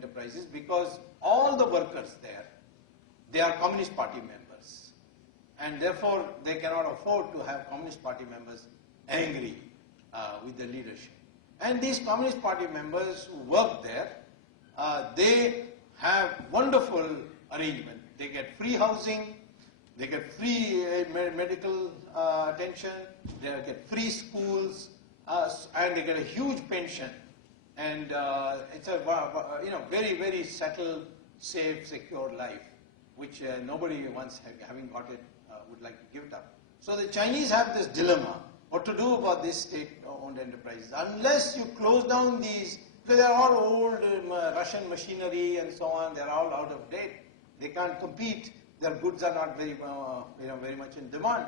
enterprises because all the workers there, they are Communist Party members. And therefore, they cannot afford to have Communist Party members angry with the leadership. And these Communist Party members who work there, they have wonderful arrangement. They get free housing, they get free medical attention, they get free schools, and they get a huge pension. And it's a very, very settled, safe, secure life, which nobody once having got it would like to give it up. So the Chinese have this dilemma, what to do about these state-owned enterprises. Unless you close down these, because they're all old Russian machinery and so on, they're all out of date. They can't compete. Their goods are not very, very much in demand.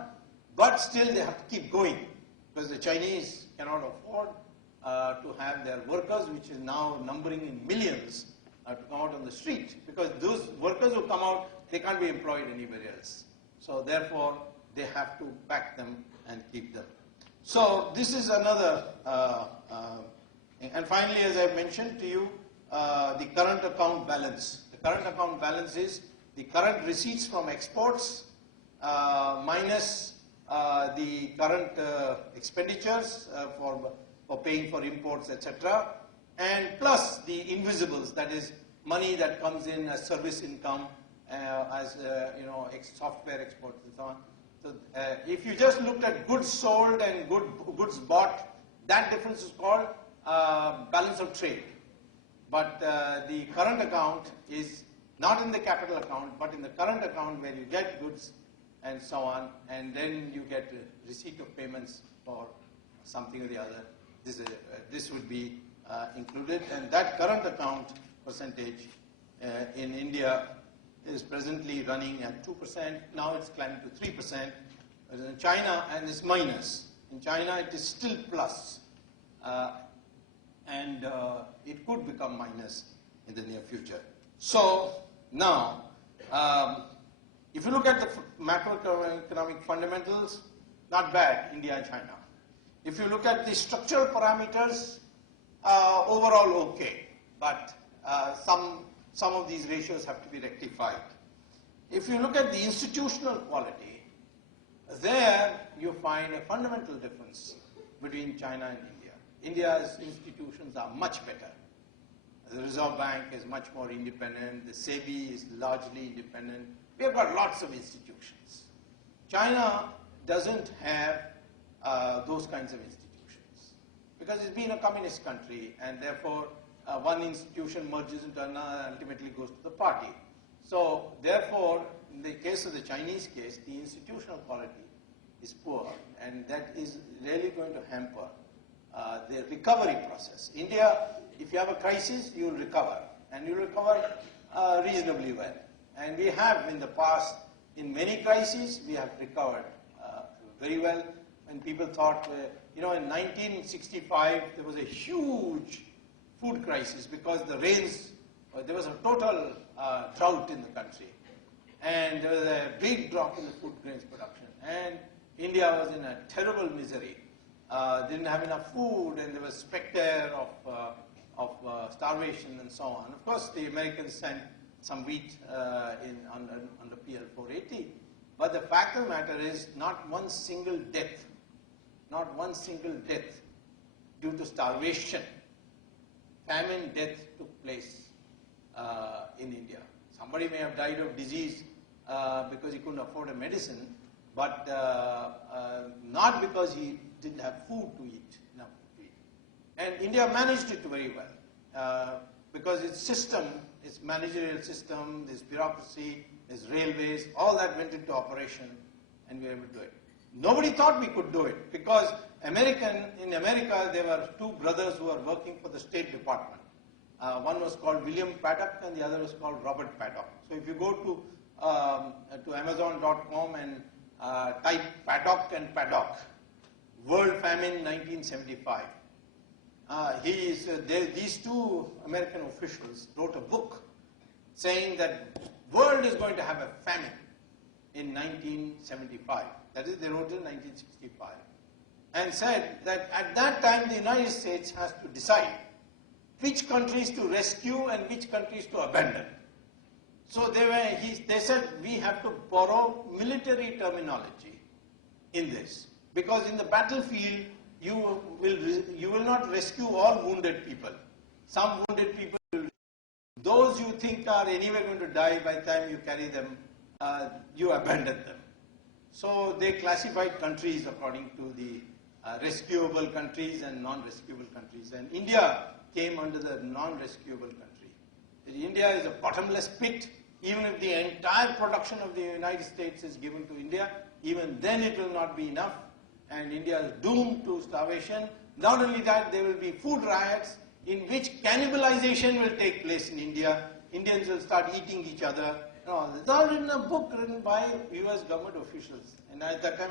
But still, they have to keep going because the Chinese cannot afford to have their workers, which is now numbering in millions, to come out on the street. Because those workers who come out, they can't be employed anywhere else. So therefore, they have to back them and keep them. So this is another. And finally, as I mentioned to you, the current account balance. The current account balance is the current receipts from exports minus the current expenditures for paying for imports, etc., and plus the invisibles, that is money that comes in as service income, as software exports and so on. So if you just looked at goods sold and goods bought, that difference is called balance of trade. But the current account is not in the capital account, but in the current account where you get goods and so on, and then you get receipt of payments for something or the other. This would be included, and that current account percentage in India is presently running at 2%. Now it's climbing to 3%. In China, and it's minus. In China, it is still plus. And it could become minus in the near future. So now, if you look at the macroeconomic fundamentals, not bad, India and China. If you look at the structural parameters, overall okay, but some of these ratios have to be rectified. If you look at the institutional quality, there you find a fundamental difference between China and India. India's institutions are much better. The Reserve Bank is much more independent. The SEBI is largely independent. We have got lots of institutions. China doesn't have those kinds of institutions because it's been a communist country, and therefore one institution merges into another and ultimately goes to the party. So therefore, in the case of the Chinese case, the institutional quality is poor, and that is really going to hamper the recovery process. India, if you have a crisis, you will recover, and you will recover reasonably well. And we have in the past, in many crises, we have recovered very well. When people thought, in 1965, there was a huge food crisis because the rains, there was a total drought in the country. And there was a big drop in the food grains production. And India was in a terrible misery. Didn't have enough food, and there was specter of starvation and so on. Of course, the Americans sent some wheat under PL 480. But the fact of the matter is, not one single death due to starvation, famine death took place in India. Somebody may have died of disease because he couldn't afford a medicine, but not because he didn't have food to eat, enough to eat. And India managed it very well because its system, its managerial system, this bureaucracy, its railways, all that went into operation, and we were able to do it. Nobody thought we could do it because in America, there were two brothers who were working for the State Department. One was called William Paddock and the other was called Robert Paddock. So if you go to Amazon.com and type Paddock and Paddock, World Famine 1975. These two American officials wrote a book saying that world is going to have a famine in 1975. That is, they wrote in 1965. And said that at that time the United States has to decide which countries to rescue and which countries to abandon. So they said we have to borrow military terminology in this, because in the battlefield you will not rescue all wounded people. Some wounded people, those you think are anyway going to die, by the time you carry them, you abandon them. So they classified countries according to the rescuable countries and non-rescuable countries, and India came under the non-rescuable country. India is a bottomless pit. Even if the entire production of the United States is given to India, even then it will not be enough, and India is doomed to starvation. Not only that, there will be food riots in which cannibalization will take place in India. Indians will start eating each other. It's all in a book written by US government officials. And at that time